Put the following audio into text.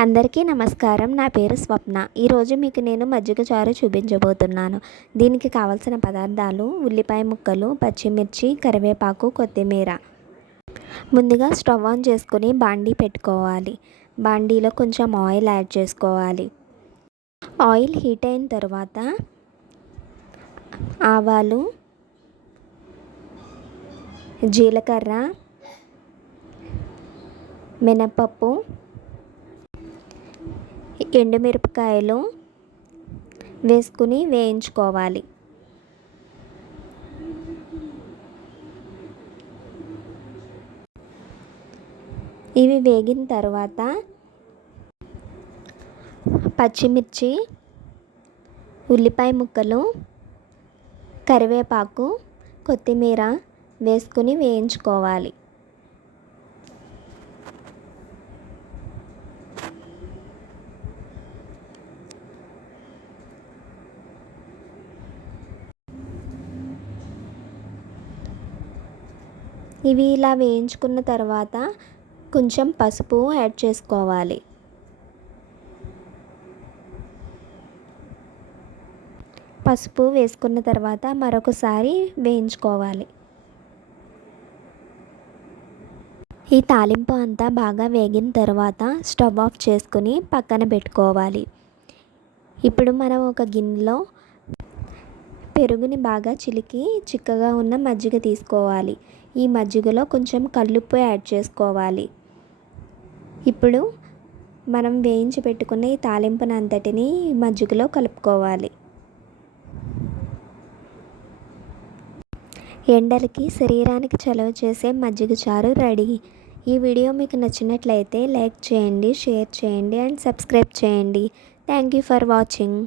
అందరికీ నమస్కారం. నా పేరు స్వప్న. ఈరోజు మీకు నేను మజ్జిగ చారు చూపించబోతున్నాను. దీనికి కావలసిన పదార్థాలు: ఉల్లిపాయ ముక్కలు, పచ్చిమిర్చి, కరివేపాకు, కొత్తిమీర. ముందుగా స్టవ్ ఆన్ చేసుకుని బాండీ పెట్టుకోవాలి. బాండీలో కొంచెం ఆయిల్ యాడ్ చేసుకోవాలి. ఆయిల్ హీట్ అయిన తర్వాత ఆవాలు, జీలకర్ర, మినపప్పు, ఎండుమిరపకాయలు వేసుకుని వేయించుకోవాలి. ఇవి వేగిన తర్వాత పచ్చిమిర్చి, ఉల్లిపాయ ముక్కలు, కరివేపాకు, కొత్తిమీర వేసుకుని వేయించుకోవాలి. ఇవి ఇలా వేయించుకున్న తర్వాత కొంచెం పసుపు యాడ్ చేసుకోవాలి. పసుపు వేసుకున్న తర్వాత మరొకసారి వేయించుకోవాలి. ఈ తాలింపు అంతా బాగా వేగిన తర్వాత స్టవ్ ఆఫ్ చేసుకుని పక్కన పెట్టుకోవాలి. ఇప్పుడు మనం ఒక గిన్నెలో పెరుగుని బాగా చిలికి చిక్కగా ఉన్న మజ్జిగ తీసుకోవాలి. ఈ మజ్జిగలో కొంచెం కల్లుప్పు యాడ్ చేసుకోవాలి. ఇప్పుడు మనం వేయించి పెట్టుకున్న ఈ తాలింపుని అంతటిని మజ్జిగలో కలుపుకోవాలి. ఎండలకి శరీరానికి చలవ చేసే మజ్జిగ చారు రెడీ. ఈ వీడియో మీకు నచ్చినట్లయితే లైక్ చేయండి, షేర్ చేయండి అండ్ సబ్స్క్రైబ్ చేయండి. Thank you for watching.